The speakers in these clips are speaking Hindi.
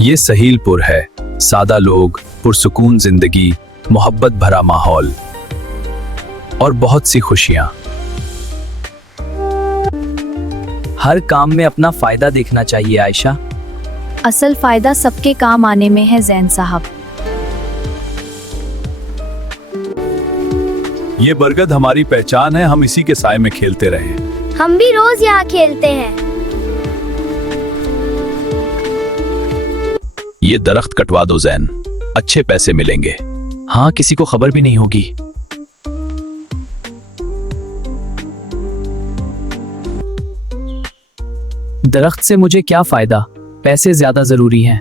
ये सहीलपुर है, सादा लोग, पुरसुकून जिंदगी, मोहब्बत भरा माहौल और बहुत सी खुशियां। हर काम में अपना फायदा देखना चाहिए आयशा। असल फायदा सबके काम आने में है जैन साहब। ये बरगद हमारी पहचान है, हम इसी के साए में खेलते रहे। हम भी रोज यहाँ खेलते हैं। ये दरख्त कटवा दो जैन, अच्छे पैसे मिलेंगे। हाँ, किसी को खबर भी नहीं होगी। दरख्त से मुझे क्या फायदा, पैसे ज्यादा जरूरी हैं।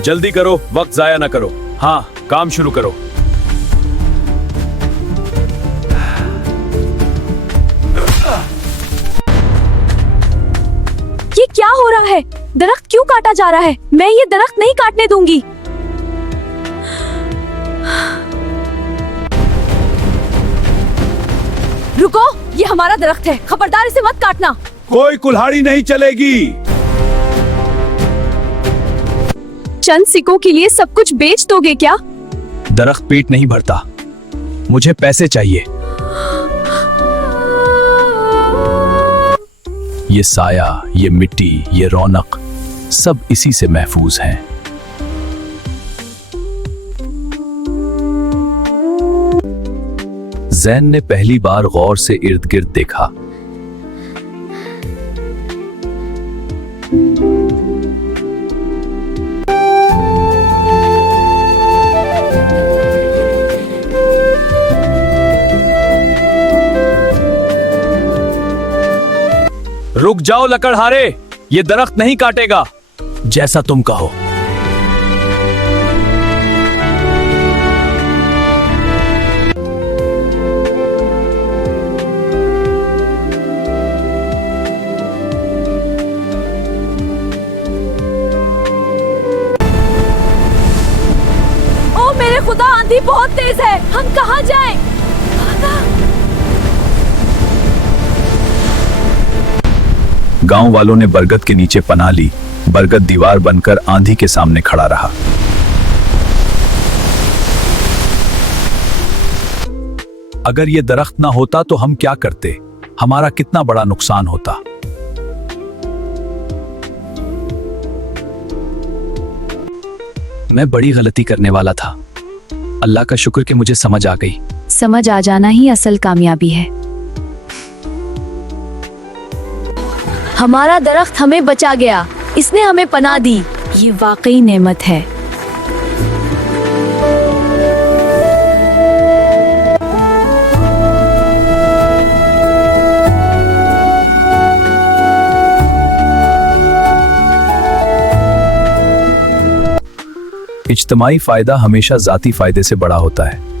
जल्दी करो, वक्त जाया ना करो। हाँ, काम शुरू करो। ये क्या हो रहा है? दरख्त क्यों काटा जा रहा है? मैं ये दरख्त नहीं काटने दूंगी। रुको, ये हमारा दरख्त है, खबरदार इसे मत काटना। कोई कुल्हाड़ी नहीं चलेगी। चंद सिक्कों के लिए सब कुछ बेच दोगे क्या? दरख्त पेट नहीं भरता, मुझे पैसे चाहिए। ये साया, ये मिट्टी, ये रौनक, सब इसी से महफूज हैं। जैन ने पहली बार गौर से इर्द गिर्द देखा। रुक जाओ लकड़हारे, ये दरख्त नहीं काटेगा। जैसा तुम कहो। ओ मेरे खुदा, आंधी बहुत तेज है, हम कहाँ जाएं? गांव वालों ने बरगद के नीचे पनाह ली। बरगद दीवार बनकर आंधी के सामने खड़ा रहा। अगर ये दरख्त ना होता तो हम क्या करते? हमारा कितना बड़ा नुकसान होता। मैं बड़ी गलती करने वाला था। अल्लाह का शुक्र कि मुझे समझ आ गई। समझ आ जाना ही असल कामयाबी है। हमारा दरख्त हमें बचा गया, इसने हमें पनाह दी, ये वाकई नेमत है। इज्तिमाई फायदा हमेशा जाती फायदे से बड़ा होता है।